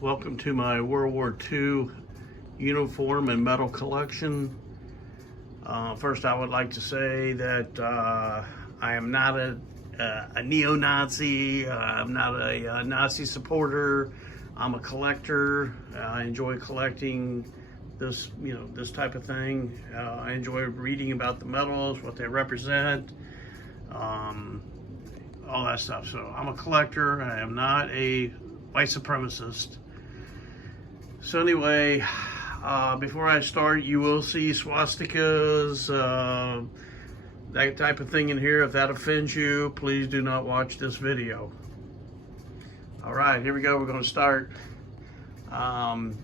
Welcome to my World War II uniform and medal collection. First, I would like to say that I am not a neo-Nazi. I'm not a Nazi supporter. I'm a collector. I enjoy collecting this type of thing. I enjoy reading about the medals, what they represent, all that stuff. So I'm a collector. I am not a white supremacist. So anyway, before I start, you will see swastikas, that type of thing in here. If that offends you, please do not watch this video. All right, here we go. We're going to start.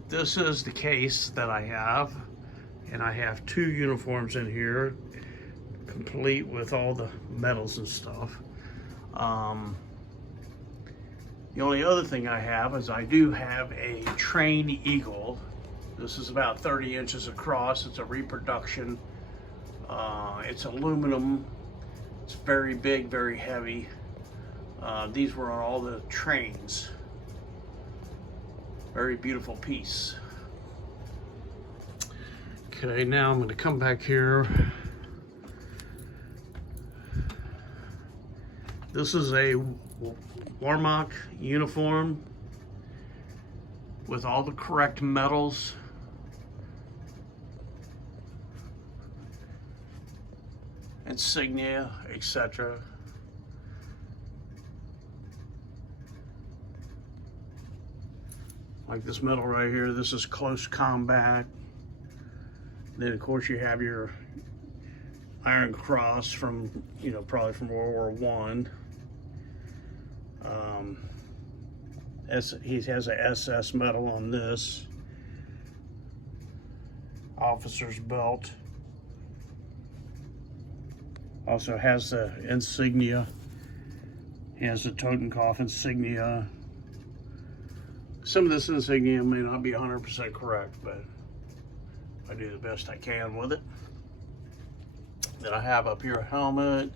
This is the case that I have, and I have 2 uniforms in here, complete with all the medals and stuff. The only other thing I have is I do have a trained eagle. This is about 30 inches across. It's a reproduction. It's aluminum. It's very big, very heavy. These were on all the trains. Very beautiful piece. Okay, now I'm going to come back here. This is a Wehrmacht uniform with all the correct medals. Insignia, etc. Like this medal right here, this is close combat. Then of course you have your Iron Cross from, probably from World War I. He has a SS medal on this. Officer's belt. Also has the insignia. He has the Totenkopf insignia. Some of this insignia may not be 100% correct, but I do the best I can with it. Then I have up here a helmet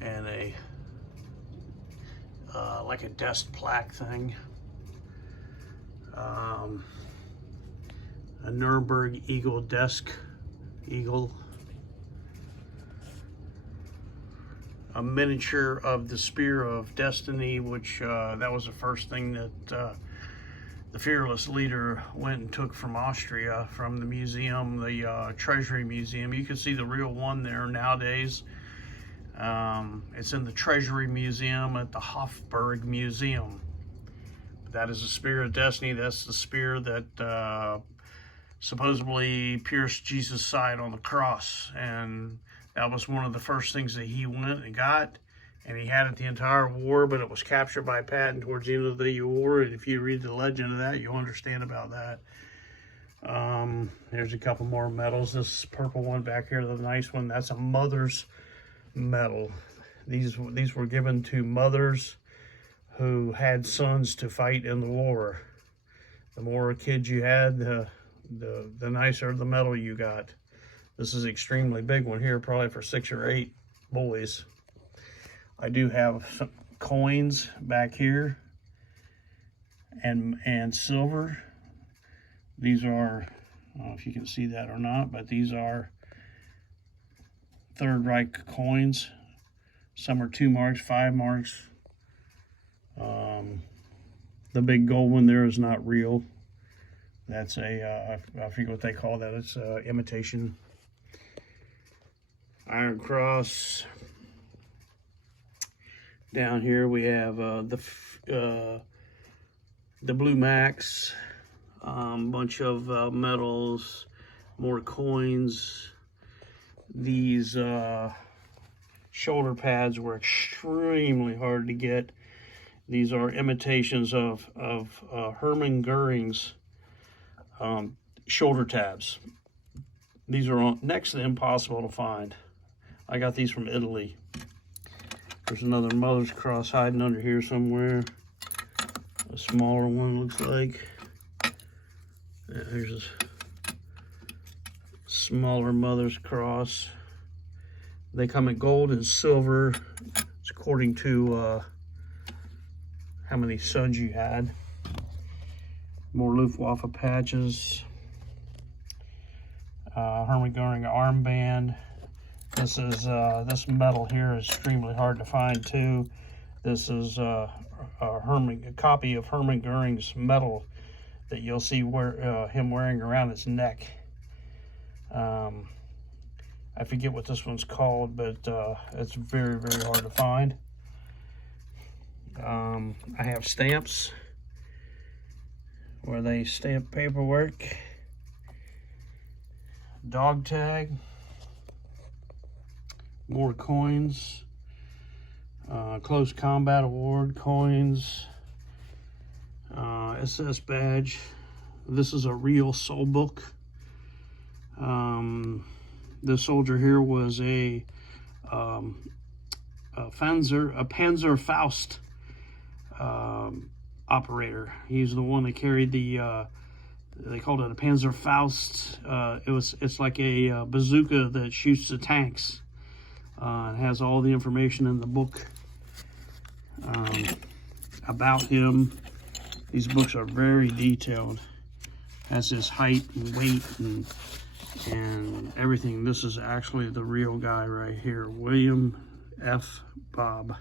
and a like a desk plaque thing. A Nuremberg Eagle desk eagle. A miniature of the Spear of Destiny, which that was the first thing that the fearless leader went and took from Austria, from the museum, the Treasury Museum. You can see the real one there nowadays. It's in the Treasury Museum at the Hofburg Museum. That is the Spear of Destiny. That's the spear that supposedly pierced Jesus' side on the cross. And that was one of the first things that he went and got. And he had it the entire war, but it was captured by Patton towards the end of the war. And if you read the legend of that, you'll understand about that. There's a couple more medals. This purple one back here, the nice one, that's a mother's medal. These were given to mothers who had sons to fight in the war. The more kids you had, the nicer the medal you got. This is an extremely big one here, probably for 6 or 8 boys. I do have some coins back here and silver. These are, I don't know if you can see that or not, but these are Third Reich coins. Some are 2 marks, 5 marks. The big gold one there is not real. That's I forget what they call that. It's imitation. Iron Cross. Down here we have the Blue Max. Bunch of medals, more coins. These shoulder pads were extremely hard to get. These are imitations of Hermann Goering's shoulder tabs. These are next to impossible to find. I got these from Italy. There's another Mother's Cross hiding under here somewhere. A smaller one, looks like. Yeah, here's a smaller Mother's Cross. They come in gold and silver. It's according to how many sons you had. More Luftwaffe patches. Hermann Goering armband. This is this metal here is extremely hard to find too. This is a copy of Hermann Goering's medal that you'll see him wearing around his neck. I forget what this one's called, but it's very, very hard to find. I have stamps where they stamp paperwork. Dog tag. More coins. Close Combat Award coins. SS badge. This is a real soul book. This soldier here was a Panzerfaust operator. He's the one that carried the they called it a Panzerfaust. It's like a bazooka that shoots the tanks. It has all the information in the book about him. These books are very detailed. Has his height and weight and everything. This is actually the real guy right here, William F. Bob.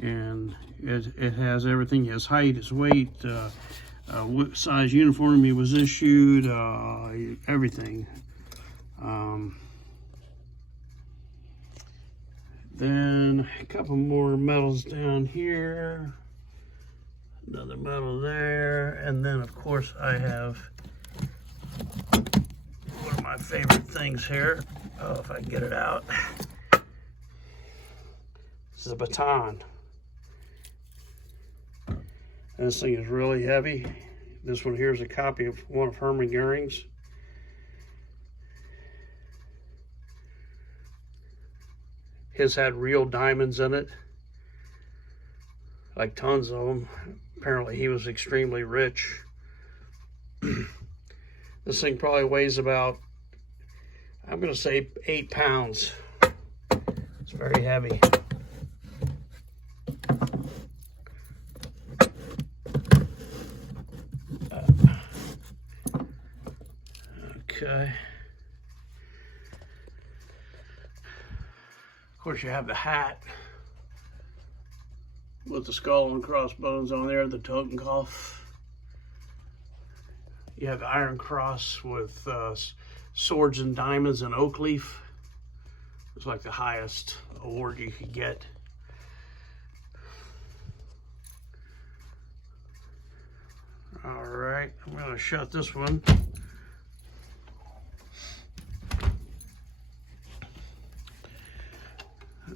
And it has everything, his height, his weight, what size uniform he was issued, everything. Then a couple more medals down here. Another medal there. And then, of course, I have one of my favorite things here. Oh, if I can get it out. This is a baton. And this thing is really heavy. This one here is a copy of one of Hermann Goering's. His had real diamonds in it, like tons of them. Apparently he was extremely rich. This thing probably weighs about, I'm gonna say 8 pounds. It's very heavy. Okay. Of course, you have the hat with the skull and crossbones on there, the Totenkopf. You have the Iron Cross with swords and diamonds and oak leaf. It's like the highest award you could get. All right, I'm going to shut this one.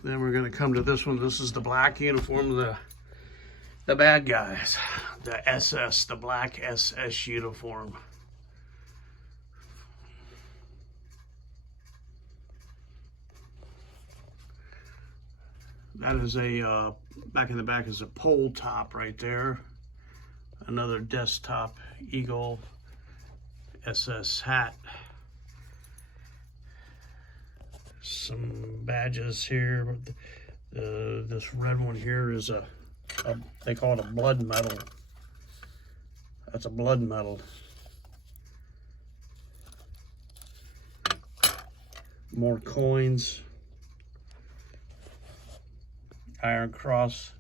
Then we're going to come to this one. This is the black uniform of the bad guys. The SS, the black SS uniform. That is a, back in the back is a pole top right there. Another desktop Eagle SS hat. Some badges here. This red one here is they call it a blood medal. That's a blood medal. More coins. Iron Cross.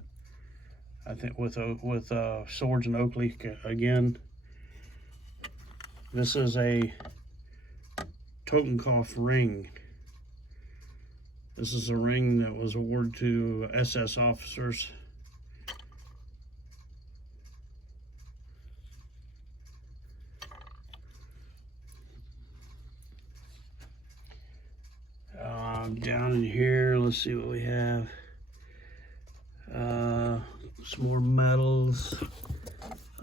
I think with swords and oak leaf again. This is a Totenkopf ring. This is a ring that was awarded to SS officers. Down in here, let's see what we have. Some more medals.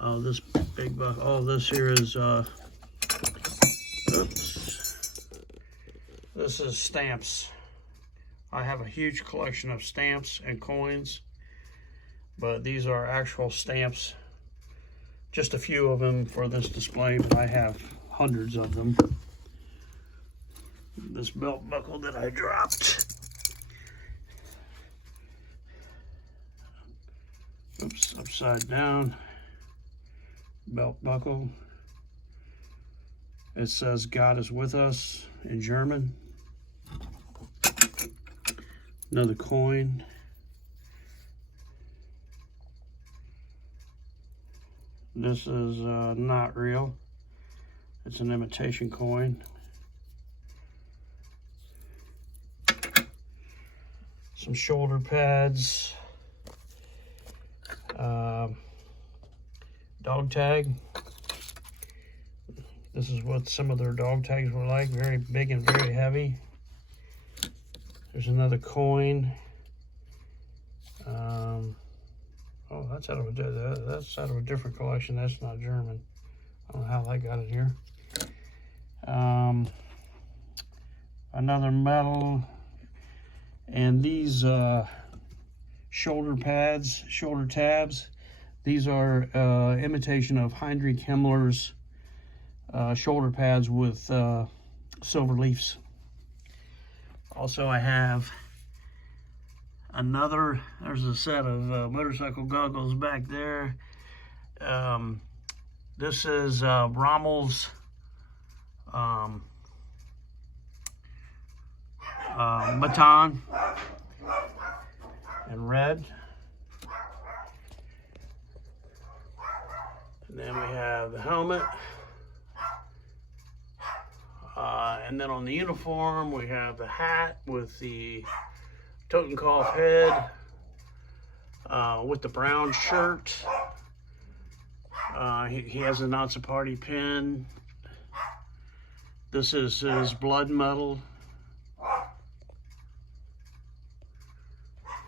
Oh, this big buck. Oh, this here is, oops. This is stamps. I have a huge collection of stamps and coins, but these are actual stamps. Just a few of them for this display, but I have hundreds of them. This belt buckle that I dropped. Oops, upside down. belt buckle. It says God is with us in German. Another coin. This is not real. It's an imitation coin. Some shoulder pads. Dog tag. This is what some of their dog tags were like. Very big and very heavy. There's another coin. Oh, that's out of a different collection. That's not German. I don't know how that got in here. Another medal, and these shoulder pads, shoulder tabs. These are imitation of Heinrich Himmler's shoulder pads with silver leaves. Also, I have another, there's a set of motorcycle goggles back there. This is Rommel's baton in red. And then we have the helmet. And then on the uniform, we have the hat with the Totenkopf head, with the brown shirt. He has a Nazi Party pin. This is his blood medal.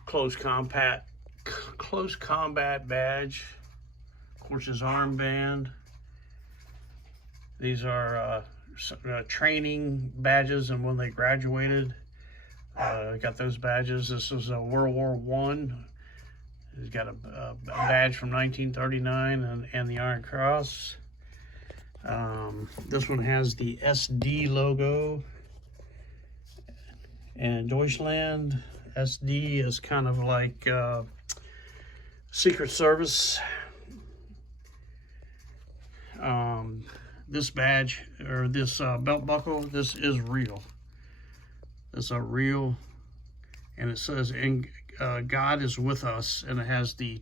Close combat badge. Of course, his armband. These are training badges, and when they graduated, got those badges. This was World War I. He's got a badge from 1939 and the Iron Cross. This one has the SD logo and Deutschland. SD is kind of like Secret Service. This badge, or this belt buckle, this is real. It's a real, and it says God is with us, and it has the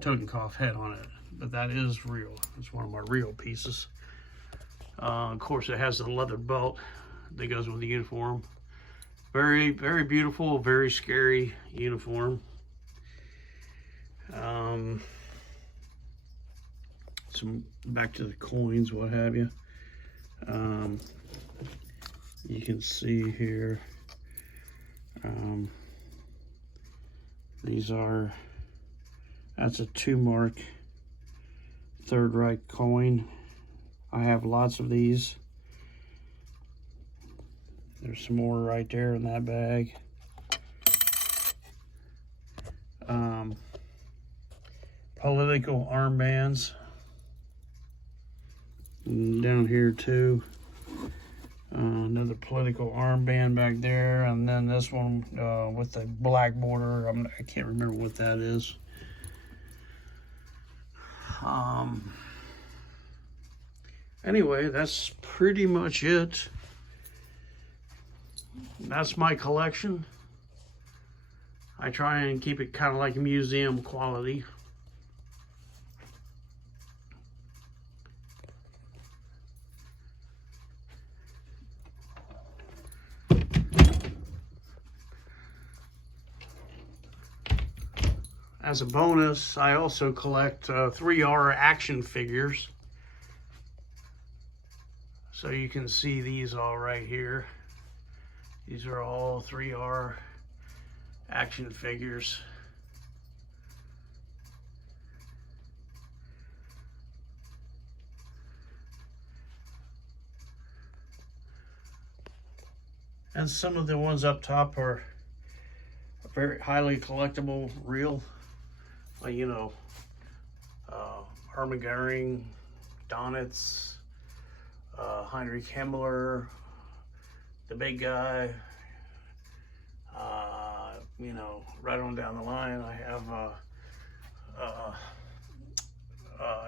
Totenkopf head on it. But that is real. It's one of my real pieces. Of course, it has the leather belt that goes with the uniform. Very, very beautiful, very scary uniform. Some back to the coins, what have you. You can see here. These are, that's a 2-mark Third Reich coin. I have lots of these. There's some more right there in that bag. Political armbands. And down here too. Another political armband back there, and then this one with the black border. I can't remember what that is. Anyway, that's pretty much it. That's my collection. I try and keep it kind of like museum quality. As a bonus, I also collect 3R action figures. So you can see these all right here. These are all 3R action figures. And some of the ones up top are very highly collectible, real. You know, Hermann Goering, Donitz, Heinrich Himmler, the big guy. You know, right on down the line, I have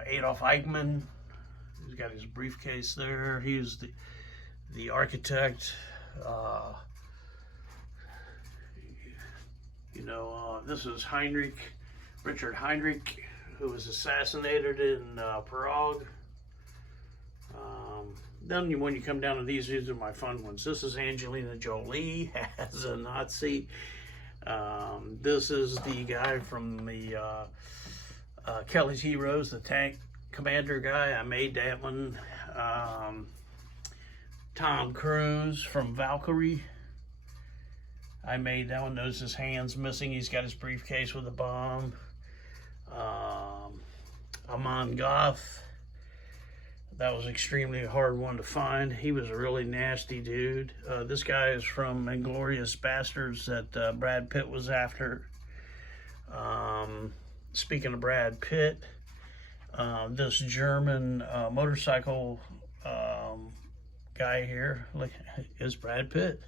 Adolf Eichmann. He's got his briefcase there. He was the architect. This is Richard Heinrich, who was assassinated in Prague. Then when you come down to these are my fun ones. This is Angelina Jolie as a Nazi. This is the guy from the Kelly's Heroes, the tank commander guy. I made that one. Tom Cruise from Valkyrie. I made that one. Notice his hand's missing. He's got his briefcase with a bomb. Amon Goth. That was extremely hard one to find. He was a really nasty dude. This guy is from Inglourious Basterds that Brad Pitt was after. Speaking of Brad Pitt, this German motorcycle guy here is Brad Pitt.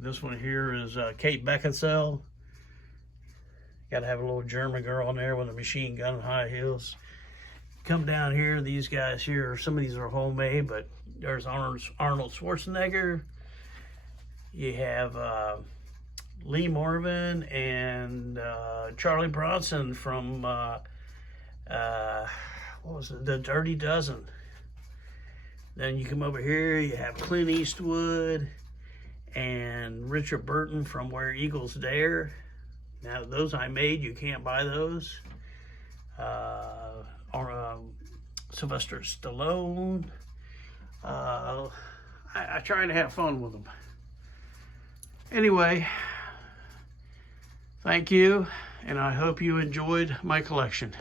This one here is Kate Beckinsale. Got to have a little German girl in there with a machine gun and high heels. Come down here, these guys here, some of these are homemade, but there's Arnold Schwarzenegger. You have Lee Marvin and Charlie Bronson from, what was it, The Dirty Dozen. Then you come over here, you have Clint Eastwood and Richard Burton from Where Eagles Dare. Now, those I made, you can't buy those. Sylvester Stallone. I try to have fun with them. Anyway, thank you, and I hope you enjoyed my collection.